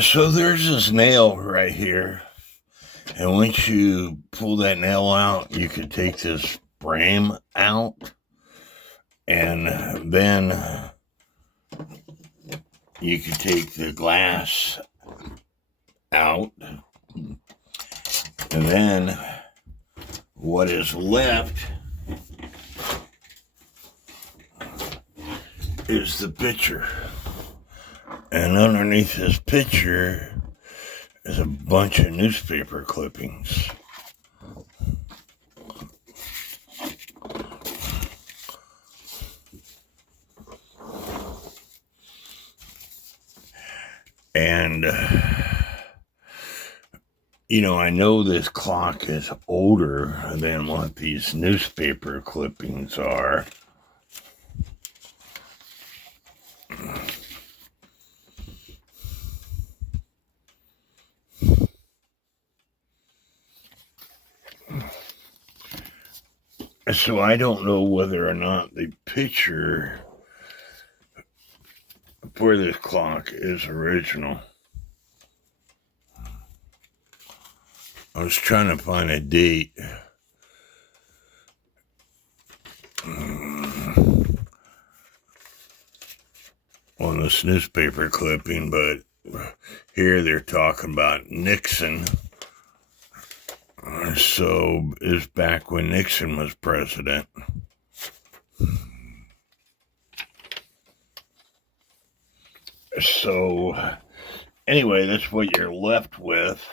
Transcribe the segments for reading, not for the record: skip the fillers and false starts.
So there's this nail right here, and once you pull that nail out, you could take this frame out, and then you could take the glass out, and then what is left is the picture. And underneath this picture is a bunch of newspaper clippings. And, I know this clock is older than what these newspaper clippings are. So I don't know whether or not the picture for this clock is original. I was trying to find a date. On this newspaper clipping, but here they're talking about Nixon. So it's back when Nixon was president. So anyway, that's what you're left with.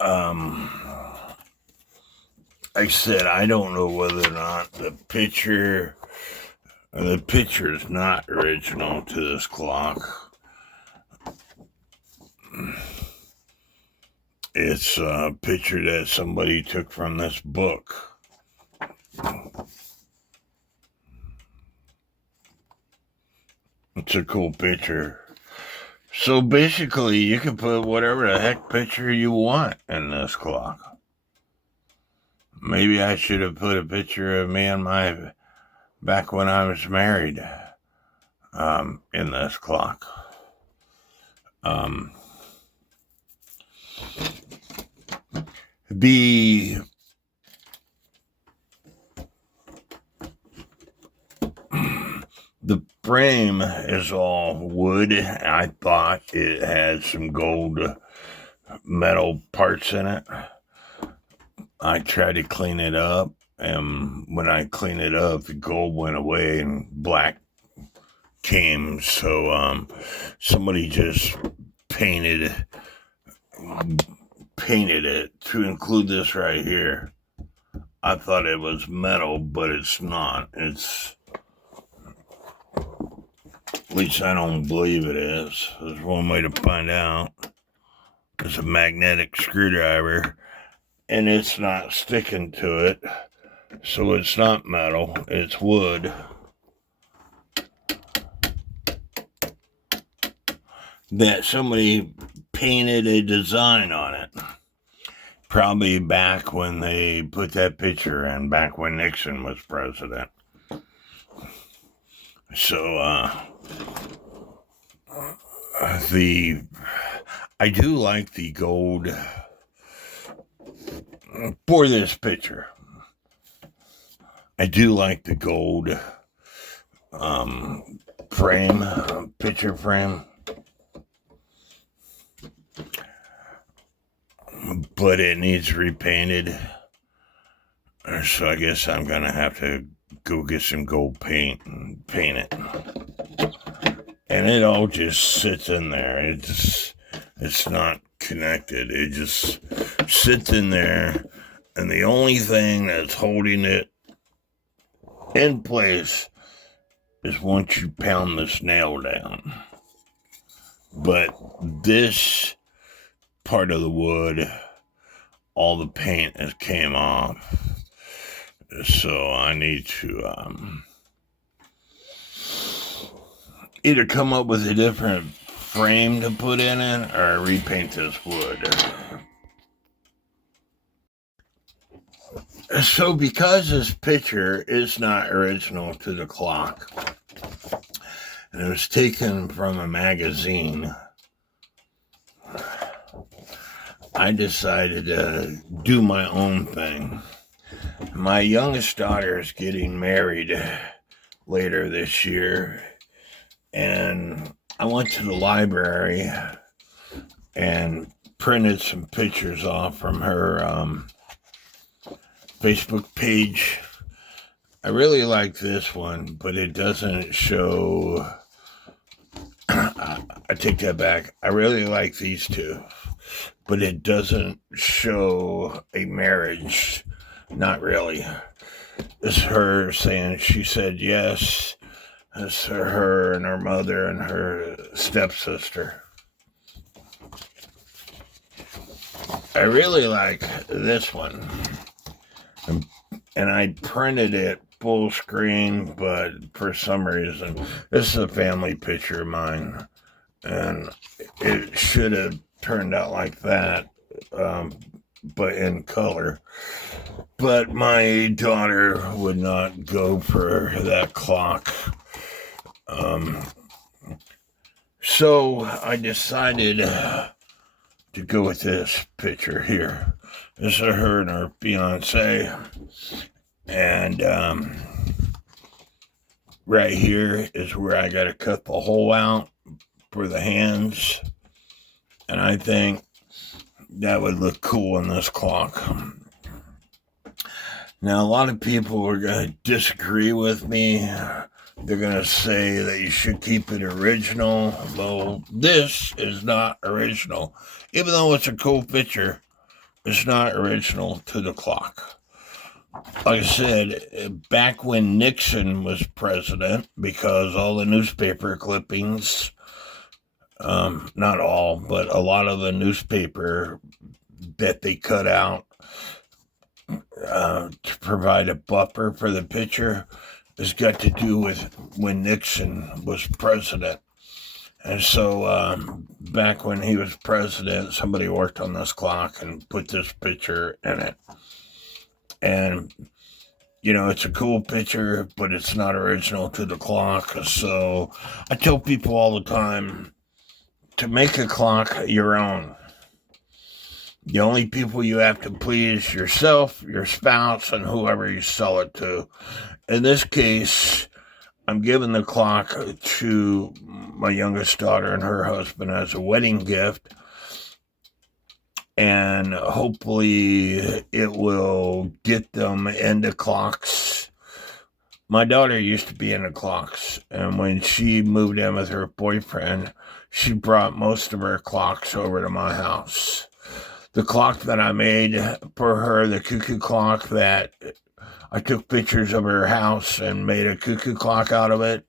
I said I don't know whether or not the picture is not original to this clock. It's a picture that somebody took from this book. It's a cool picture. So basically, you can put whatever the heck picture you want in this clock. Maybe I should have put a picture of me and back when I was married in this clock. The frame is all wood. I thought it had some gold metal parts in it. I tried to clean it up, and when I cleaned it up, the gold went away and black came. So somebody just painted it to include this right here. I thought it was metal, but it's not. At least I don't believe it is. There's one way to find out. It's a magnetic screwdriver, and it's not sticking to it. So it's not metal, it's wood. That somebody painted a design on it. Probably back when they put that picture in, back when Nixon was president. So, I do like the gold for this picture. I do like the gold picture frame. But it needs repainted. So I guess I'm going to have to go get some gold paint and paint it. And it all just sits in there. It's not connected. It just sits in there. And the only thing that's holding it in place is once you pound this nail down. But this part of the wood, all the paint has came off. So I need to either come up with a different frame to put in it or repaint this wood. So because this picture is not original to the clock, It was taken from a magazine. I decided to do my own thing. My youngest daughter is getting married later this year, and I went to the library and printed some pictures off from her Facebook page. I really like this one, but it doesn't show. I take that back. I really like these two, but it doesn't show a marriage. Not really. It's her saying she said yes. It's her and her mother and her stepsister. I really like this one. And I printed it full screen, but for some reason, this is a family picture of mine. And it should have turned out like that, but in color. But my daughter would not go for that clock. So I decided to go with this picture here. This is her and her fiance. And right here is where I got to cut the hole out for the hands. And I think that would look cool in this clock. Now, a lot of people are going to disagree with me. They're going to say that you should keep it original. Well, this is not original. Even though it's a cool picture, it's not original to the clock. Like I said, back when Nixon was president, because all the newspaper clippings, not all, but a lot of the newspaper that they cut out to provide a buffer for the picture has got to do with when Nixon was president. And so back when he was president, somebody worked on this clock and put this picture in it. And, you know, it's a cool picture, but it's not original to the clock. So I tell people all the time to make a clock your own. The only people you have to please yourself, your spouse, and whoever you sell it to. In this case, I'm giving the clock to my youngest daughter and her husband as a wedding gift. And hopefully it will get them into clocks. My daughter used to be into clocks. And when she moved in with her boyfriend, she brought most of her clocks over to my house. The clock that I made for her, the cuckoo clock that I took pictures of her house and made a cuckoo clock out of it,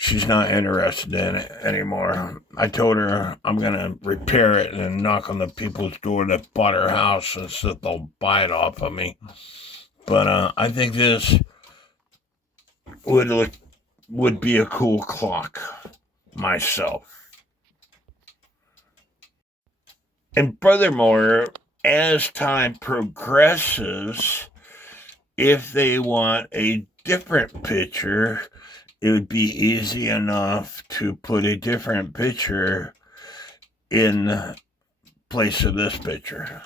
she's not interested in it anymore. I told her I'm going to repair it and knock on the people's door that bought her house and so they'll buy it off of me. But I think this would be a cool clock myself. And furthermore, as time progresses, if they want a different picture, it would be easy enough to put a different picture in place of this picture.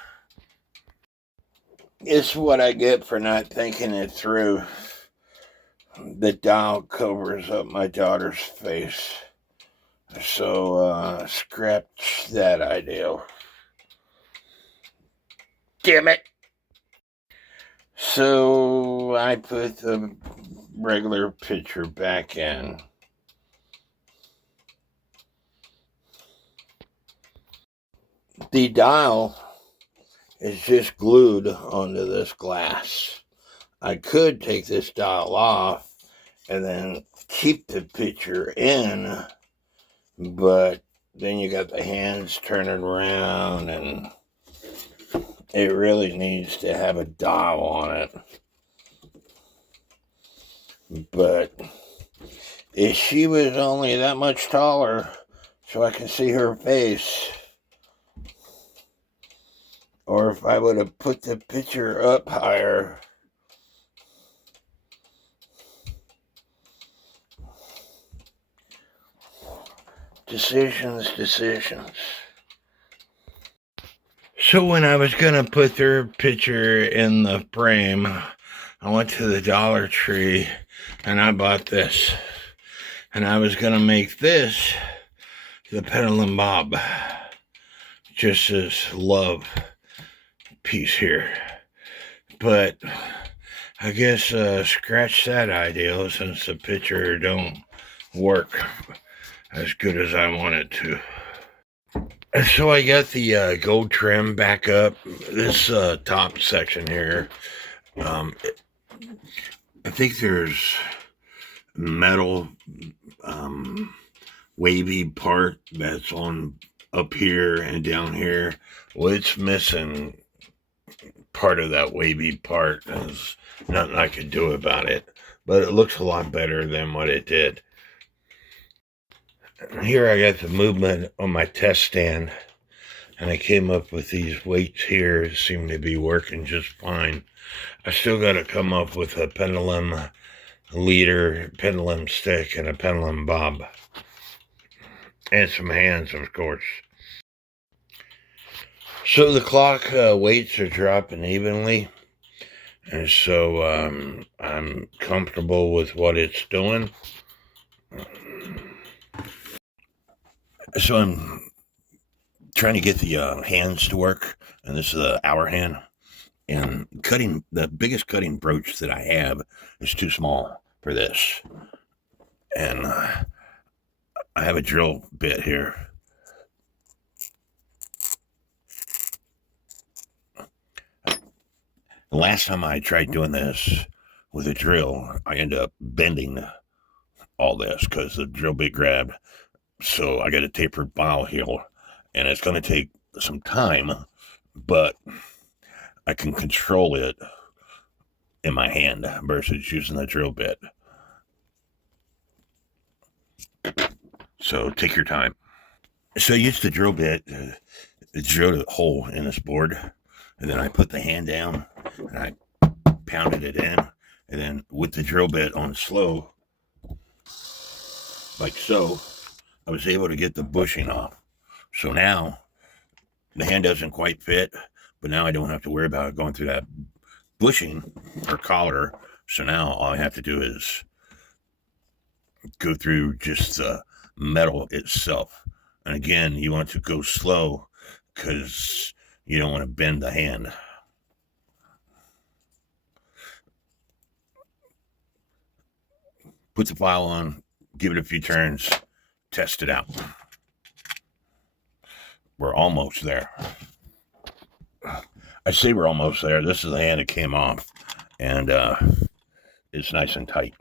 It's what I get for not thinking it through. The dial covers up my daughter's face. So, scratch that idea. Damn it. So I put the regular picture back in. The dial is just glued onto this glass. I could take this dial off and then keep the picture in, but then you got the hands turning around and it really needs to have a dial on it. But if she was only that much taller so I can see her face, or if I would have put the picture up higher, Decisions. So when I was going to put their picture in the frame, I went to the Dollar Tree and I bought this. And I was going to make this the Pendulum Bob. Just this love piece here. But I guess scratch that idea since the picture don't work as good as I want it to. And so I got the gold trim back up. This top section here, I think there's metal wavy part that's on up here and down here. Well, it's missing part of that wavy part. There's nothing I can do about it, but it looks a lot better than what it did. Here I got the movement on my test stand, and I came up with these weights here. It seem to be working just fine. I still got to come up with a pendulum leader, pendulum stick, and a pendulum bob. And some hands, of course. So the clock weights are dropping evenly. And so I'm comfortable with what it's doing. So I'm trying to get the hands to work, and this is the hour hand. And the biggest cutting broach that I have is too small for this. And I have a drill bit here. The last time I tried doing this with a drill, I ended up bending all this because the drill bit grabbed. So I got a tapered file heel, and it's going to take some time, but I can control it in my hand versus using the drill bit. So take your time. So I used the drill bit to drill a hole in this board, and then I put the hand down and I pounded it in, and then with the drill bit on slow, like so, I was able to get the bushing off. So now the hand doesn't quite fit, but now I don't have to worry about going through that bushing or collar. So now all I have to do is go through just the metal itself. And again, you want to go slow because you don't want to bend the hand. Put the file on, give it a few turns, test it out. We're almost there. I say we're almost there. This is the hand that came off, and it's nice and tight.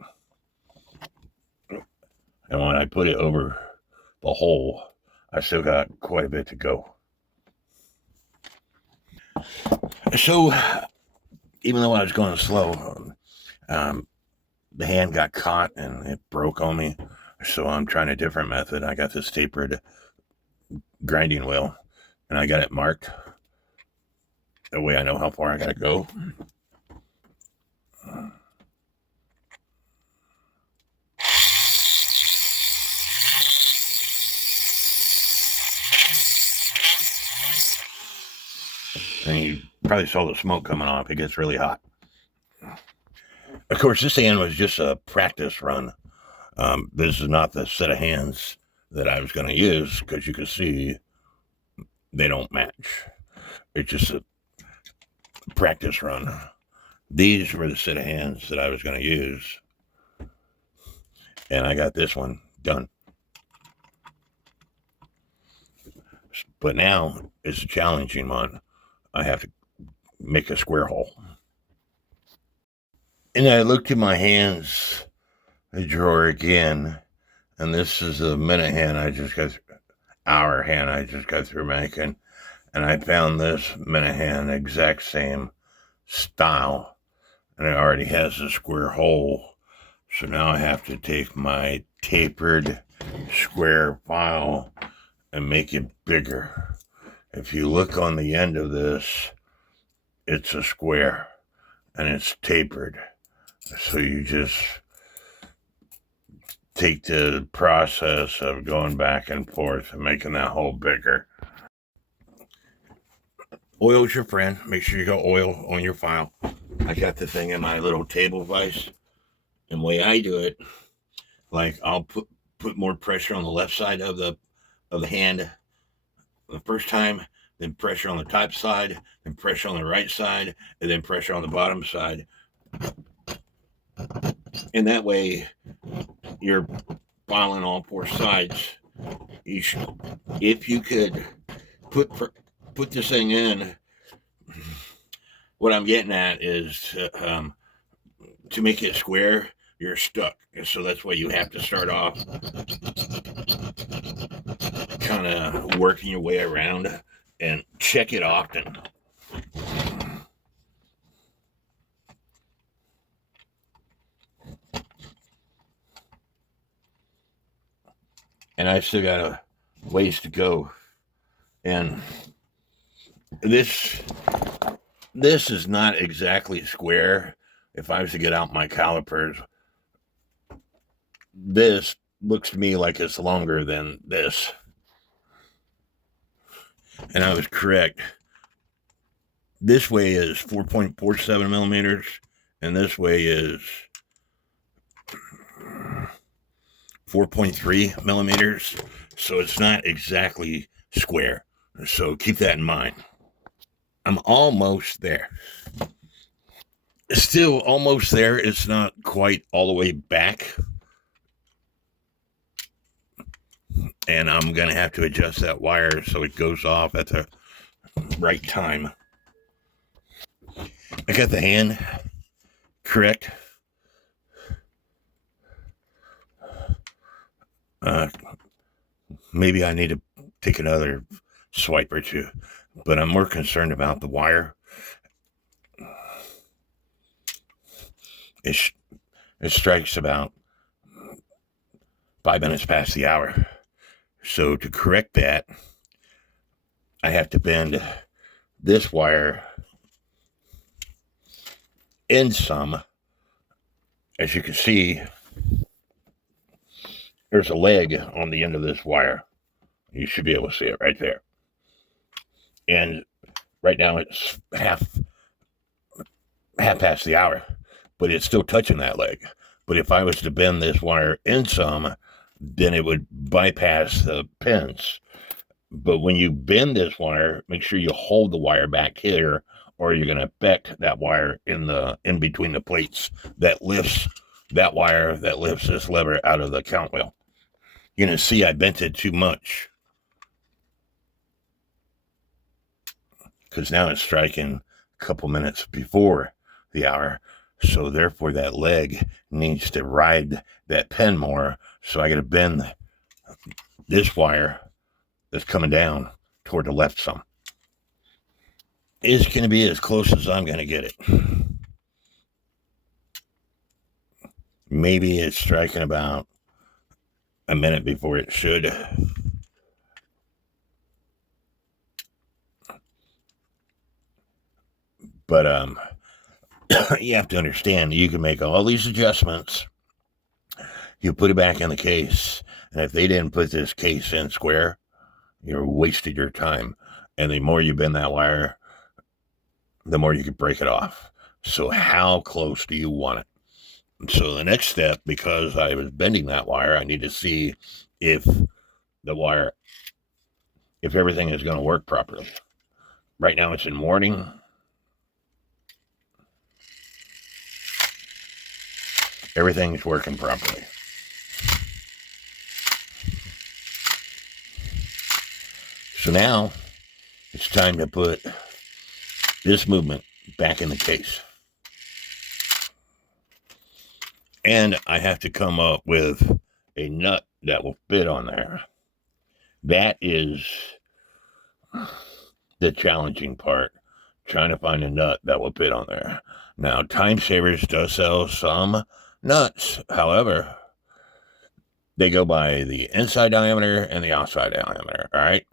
And when I put it over the hole, I still got quite a bit to go. So, even though I was going slow, the hand got caught and it broke on me. So I'm trying a different method. I got this tapered grinding wheel, and I got it marked. That way I know how far I got to go. And you probably saw the smoke coming off. It gets really hot. Of course, this hand was just a practice run. This is not the set of hands that I was going to use, because you can see they don't match. It's just a practice run. These were the set of hands that I was going to use, and I got this one done. But now it's a challenging one. I have to make a square hole. And I looked in my hands drawer again, and this is a minute hand hour hand I just got through making, and I found this minute hand exact same style, and it already has a square hole. So now I have to take my tapered square file and make it bigger. If you look on the end of this, it's a square and it's tapered. So you just take the process of going back and forth and making that hole bigger. Oil's your friend. Make sure you got oil on your file. I got the thing in my little table vise. And the way I do it, like I'll put more pressure on the left side of the hand the first time, then pressure on the top side, then pressure on the right side, and then pressure on the bottom side. And that way you're filing all four sides. If you could put this thing in, what I'm getting at is to make it square, you're stuck. And so that's why you have to start off kind of working your way around and check it often. And I still got a ways to go. And this is not exactly square. If I was to get out my calipers, this looks to me like it's longer than this. And I was correct. This way is 4.47 millimeters, and this way is 4.3 millimeters. So it's not exactly square. So keep that in mind. I'm almost there. Still almost there. It's not quite all the way back. And I'm going to have to adjust that wire so it goes off at the right time. I got the hand correct. Maybe I need to take another swipe or two, but I'm more concerned about the wire. It strikes about 5 minutes past the hour. So to correct that, I have to bend this wire in some. As you can see, there's a leg on the end of this wire. You should be able to see it right there. And right now it's half past the hour, but it's still touching that leg. But if I was to bend this wire in some, then it would bypass the pins. But when you bend this wire, make sure you hold the wire back here, or you're going to affect that wire in between the plates that lifts that wire, that lifts this lever out of the count wheel. You're going to see I bent it too much, because now it's striking a couple minutes before the hour. So therefore that leg needs to ride that pin more. So I got to bend this wire that's coming down toward the left some. It's going to be as close as I'm going to get it. Maybe it's striking about a minute before it should. But you have to understand, you can make all these adjustments. You put it back in the case, and if they didn't put this case in square, you're wasted your time. And the more you bend that wire, the more you can break it off. So how close do you want it? So the next step, because I was bending that wire, I need to see if everything is going to work properly. Right now it's in warning. Everything's working properly. So now it's time to put this movement back in the case. And I have to come up with a nut that will fit on there. That is the challenging part, trying to find a nut that will fit on there. Now, Time Savers does sell some nuts. However, they go by the inside diameter and the outside diameter, all right?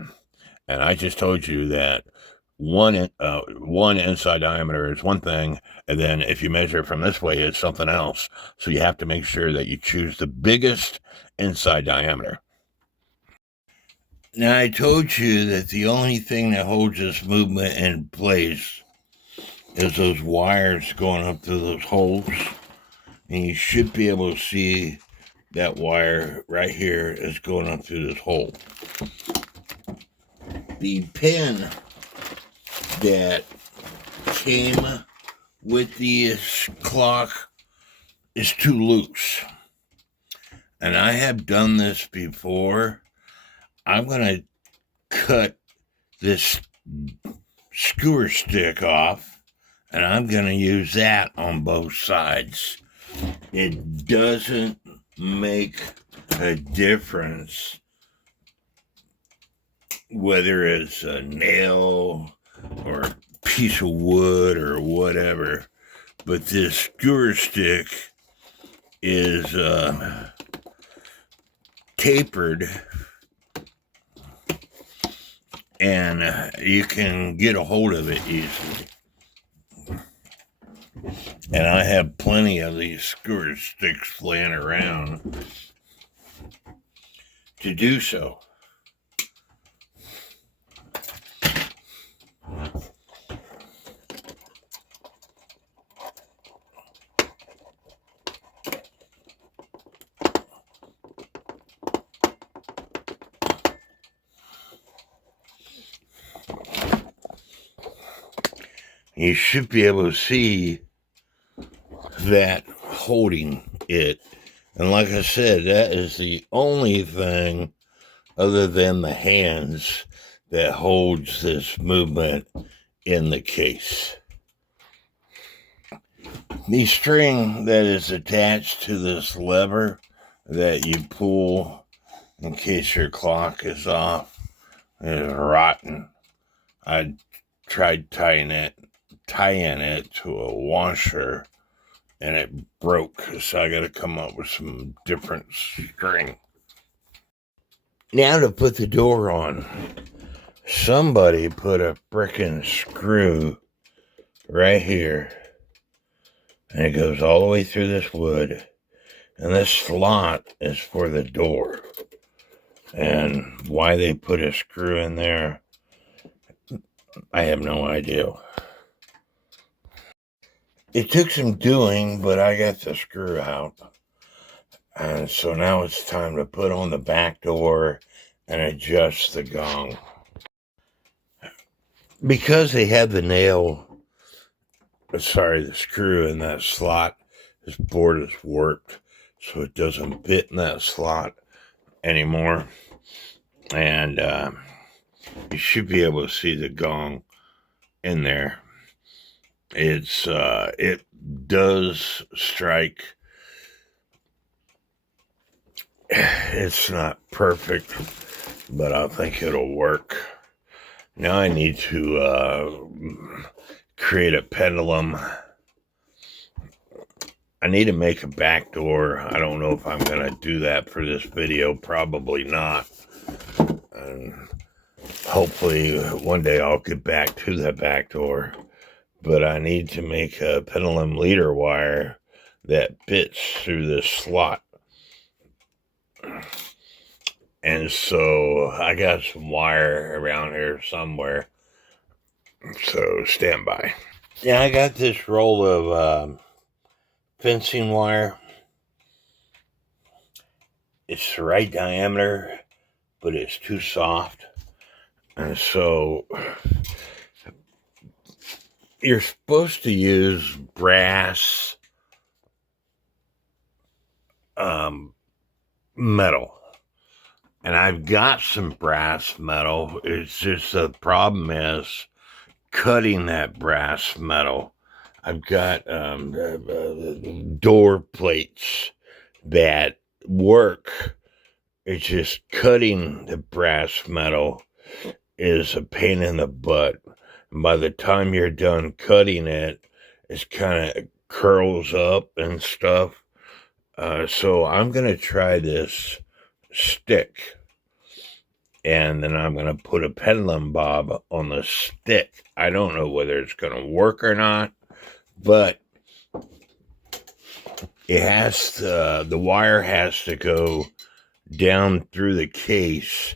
And I just told you that one inside diameter is one thing, and then if you measure it from this way, it's something else. So you have to make sure that you choose the biggest inside diameter. Now, I told you that the only thing that holds this movement in place is those wires going up through those holes. And you should be able to see that wire right here is going up through this hole. The pin that came with the clock is too loose. And I have done this before. I'm going to cut this skewer stick off, and I'm going to use that on both sides. It doesn't make a difference whether it's a nail or a piece of wood or whatever, but this skewer stick is tapered, and you can get a hold of it easily. And I have plenty of these skewer sticks laying around to do so. You should be able to see that holding it. And like I said, that is the only thing other than the hands that holds this movement in the case. The string that is attached to this lever that you pull in case your clock is off is rotten. I tried tying it to a washer, and it broke, so I got to come up with some different string. Now to put the door on, somebody put a frickin' screw right here, and it goes all the way through this wood, and this slot is for the door. And why they put a screw in there, I have no idea. It took some doing, but I got the screw out. And so now it's time to put on the back door and adjust the gong. Because they had the screw in that slot, this board is warped, so it doesn't fit in that slot anymore. And you should be able to see the gong in there. It does strike. It's not perfect, but I think it'll work. Now I need to create a pendulum. I need to make a back door. I don't know if I'm going to do that for this video. Probably not. And hopefully one day I'll get back to that back door. But I need to make a pendulum leader wire that fits through this slot. And so I got some wire around here somewhere. So stand by. Yeah, I got this roll of fencing wire. It's the right diameter, but it's too soft. And so you're supposed to use brass metal. And I've got some brass metal. It's just the problem is cutting that brass metal. I've got door plates that work. It's just cutting the brass metal is a pain in the butt. And by the time you're done cutting it, it's kind of curls up and stuff. So I'm going to try this stick. and then I'm going to put a pendulum bob on the stick. I don't know whether it's going to work or not, but it has to, the wire has to go down through the case.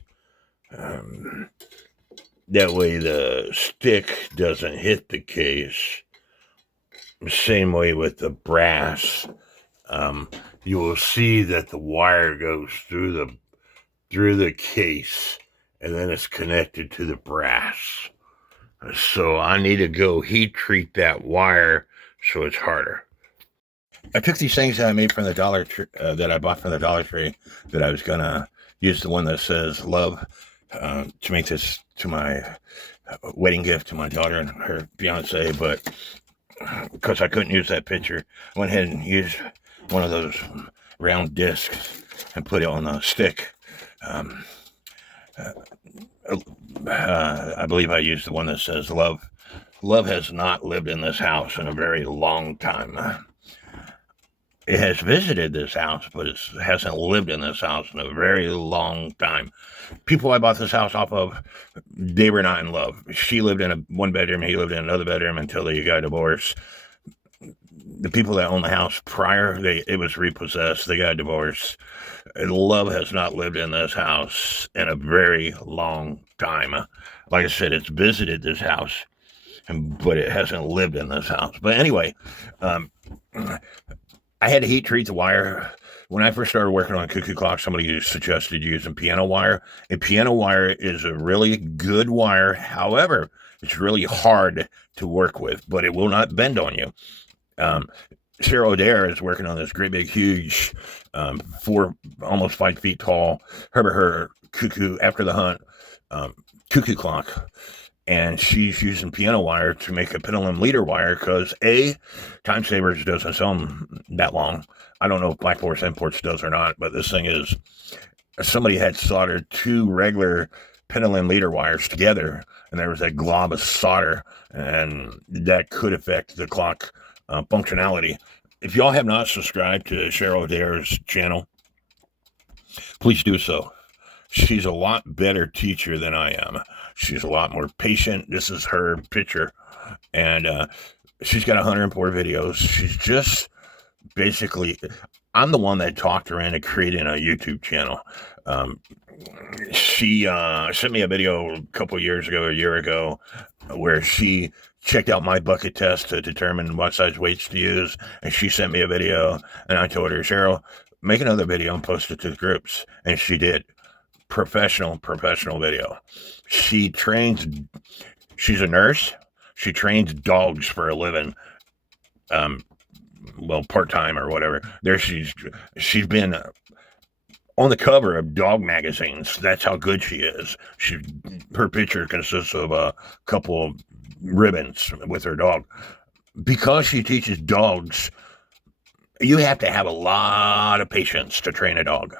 That way the stick doesn't hit the case. Same way with the brass. You will see that the wire goes through the case, and then it's connected to the brass. So I need to go heat treat that wire so it's harder. I took these things that I made from the Dollar Tree, that I bought from the Dollar Tree, that I was gonna use the one that says love, to make this to my wedding gift to my daughter and her fiance, but because I couldn't use that picture, I went ahead and used one of those round discs and put it on a stick. I believe I used the one that says love. Love has not lived in this house in a very long time. It has visited this house, but it hasn't lived in this house in a very long time. People I bought this house off of, they were not in love. She lived in a one bedroom, he lived in another bedroom until they got divorced. The people that owned the house prior, it was repossessed. They got divorced. Love has not lived in this house in a very long time. Like I said, it's visited this house, but it hasn't lived in this house. But anyway, I had to heat treat the wire. When I first started working on cuckoo clock, somebody suggested using piano wire. And piano wire is a really good wire. However, it's really hard to work with, but it will not bend on you. Cheryl Adair is working on this great big, huge, almost 5 feet tall Herbert Hur cuckoo after the hunt cuckoo clock. And she's using piano wire to make a pendulum leader wire because Time Savers doesn't sell them that long. I don't know if Black Forest Imports does or not, but this thing is, somebody had soldered 2 regular pendulum leader wires together, and there was a glob of solder, and that could affect the clock functionality. If y'all have not subscribed to Cheryl Adair's channel, please do so. She's a lot better teacher than I am. She's a lot more patient. This is her picture. And she's got 104 videos. She's just basically, I'm the one that talked her into creating a YouTube channel. She sent me a video a year ago, where she checked out my bucket test to determine what size weights to use. And she sent me a video, and I told her, Cheryl, make another video and post it to the groups. And she did. Professional video. She's a nurse. She trains dogs for a living. Part-time or whatever. She's been on the cover of dog magazines. That's how good she is. Her picture consists of a couple of ribbons with her dog. Because she teaches dogs, you have to have a lot of patience to train a dog.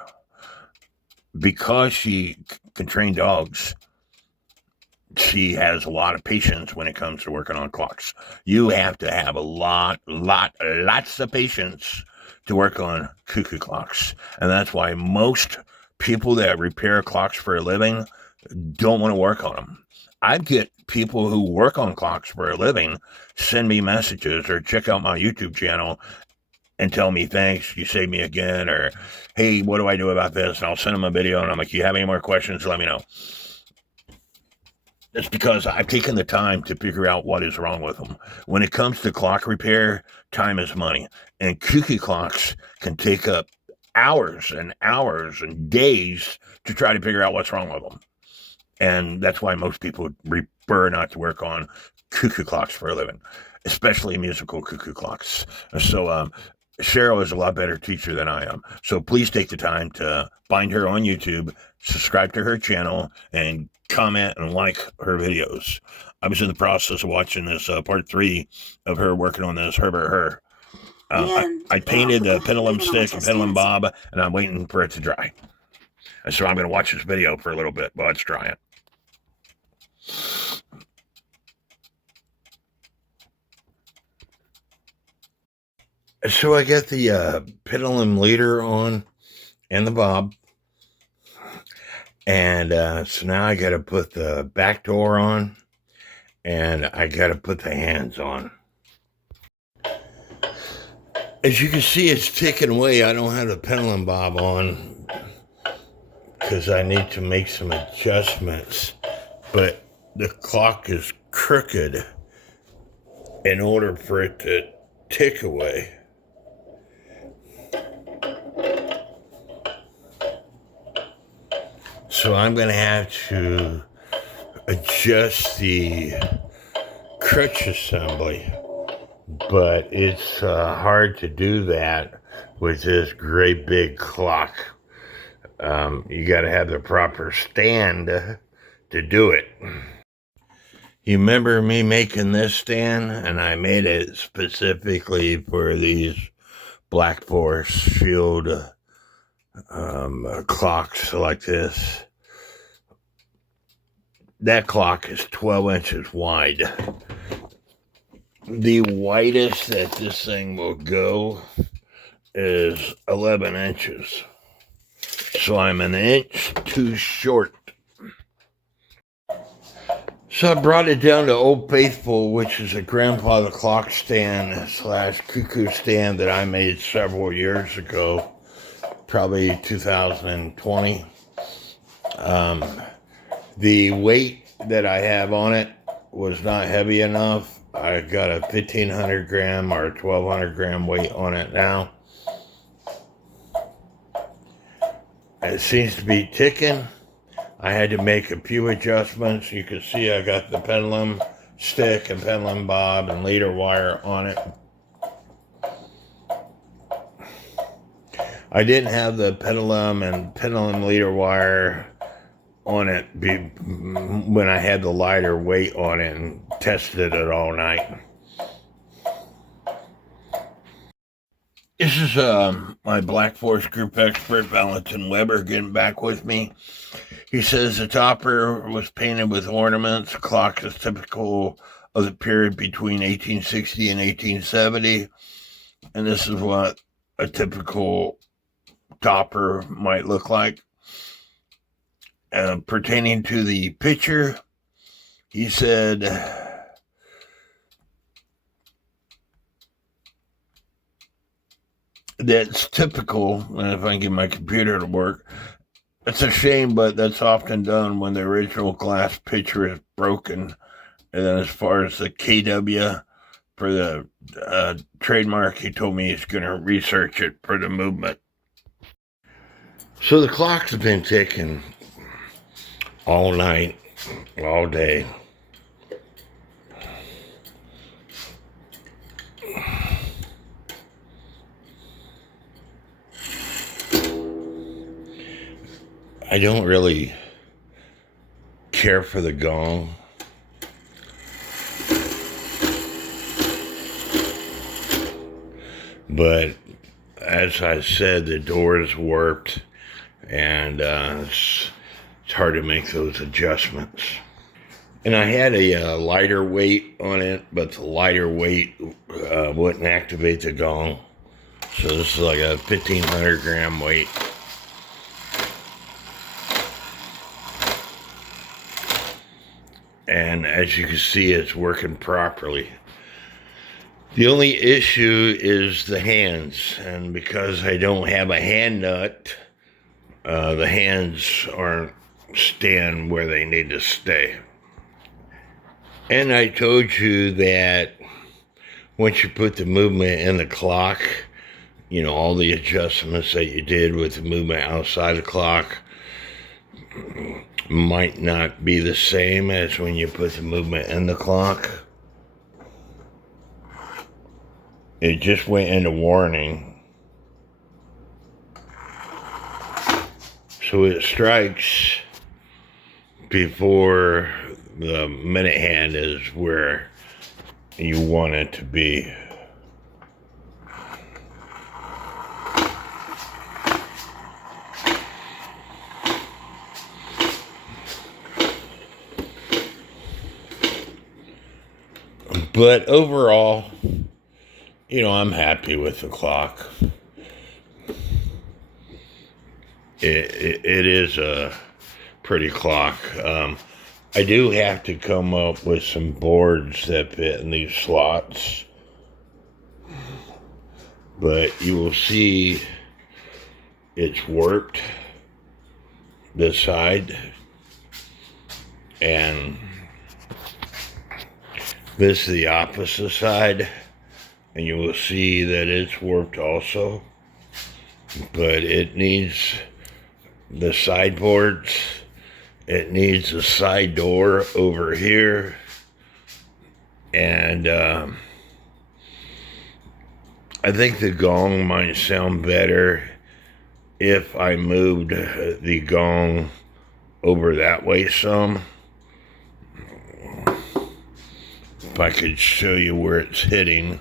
Because she can train dogs, she has a lot of patience when it comes to working on clocks. You have to have lots of patience to work on cuckoo clocks. And that's why most people that repair clocks for a living don't want to work on them. I get people who work on clocks for a living send me messages or check out my YouTube channel and tell me, thanks, you saved me again, or hey, what do I do about this? And I'll send them a video, and I'm like, you have any more questions? Let me know. It's because I've taken the time to figure out what is wrong with them. When it comes to clock repair, time is money. And cuckoo clocks can take up hours and hours and days to try to figure out what's wrong with them. And that's why most people prefer not to work on cuckoo clocks for a living, especially musical cuckoo clocks. So, Cheryl is a lot better teacher than I am. So please take the time to find her on YouTube, subscribe to her channel, and comment and like her videos. I was in the process of watching this part 3 of her working on this Herbert Hur. I painted the pendulum stick and pendulum bob, and I'm waiting for it to dry. And so I'm going to watch this video for a little bit while it's drying. So I got the pendulum leader on and the bob. And so now I got to put the back door on, and I got to put the hands on. As you can see, it's ticking away. I don't have the pendulum bob on because I need to make some adjustments. But the clock is crooked in order for it to tick away. So I'm going to have to adjust the crutch assembly. But it's hard to do that with this great big clock. You got to have the proper stand to do it. You remember me making this stand? And I made it specifically for these Black Forest Shield clocks like this. That clock is 12 inches wide. The widest that this thing will go is 11 inches. So I'm an inch too short. So I brought it down to Old Faithful, which is a grandfather clock stand / cuckoo stand that I made several years ago, probably 2020. The weight that I have on it was not heavy enough. I got a 1,500 gram or 1,200 gram weight on it now. It seems to be ticking. I had to make a few adjustments. You can see I got the pendulum stick and pendulum bob and leader wire on it. I didn't have the pendulum and pendulum leader wire on it when I had the lighter weight on it and tested it all night. This is my Black Forest Group expert, Valentin Weber, getting back with me. He says the topper was painted with ornaments. The clock is typical of the period between 1860 and 1870. And this is what a typical topper might look like. Pertaining to the picture, he said that's typical, and if I can get my computer to work, it's a shame, but that's often done when the original glass picture is broken. And then as far as the KW for the trademark, he told me he's going to research it for the movement. So the clocks have been ticking all night, all day. I don't really care for the gong. But as I said, the door is warped, and it's hard to make those adjustments. And I had a lighter weight on it, but the lighter weight wouldn't activate the gong. So this is like a 1,500 gram weight. And as you can see, it's working properly. The only issue is the hands. And because I don't have a hand nut, the hands aren't staying where they need to stay. And I told you that once you put the movement in the clock, you know, all the adjustments that you did with the movement outside the clock might not be the same as when you put the movement in the clock. It just went into warning. So it strikes before the minute hand is where you want it to be. But overall, you know, I'm happy with the clock. It is a pretty clock. I do have to come up with some boards that fit in these slots, but you will see it's warped this side, and this is the opposite side, and you will see that it's warped also, but it needs the sideboards. It needs a side door over here, and I think the gong might sound better if I moved the gong over that way some. If I could show you where it's hitting.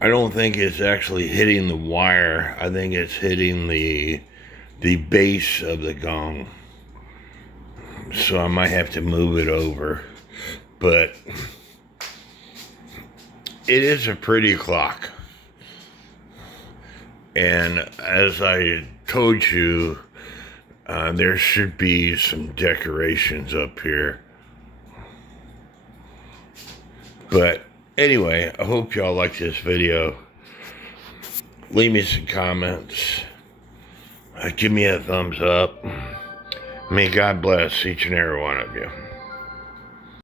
I don't think it's actually hitting the wire. I think it's hitting the base of the gong. So I might have to move it over. But it is a pretty clock. And as I told you, there should be some decorations up here. But anyway, I hope y'all like this video. Leave me some comments. Give me a thumbs up. May God bless each and every one of you.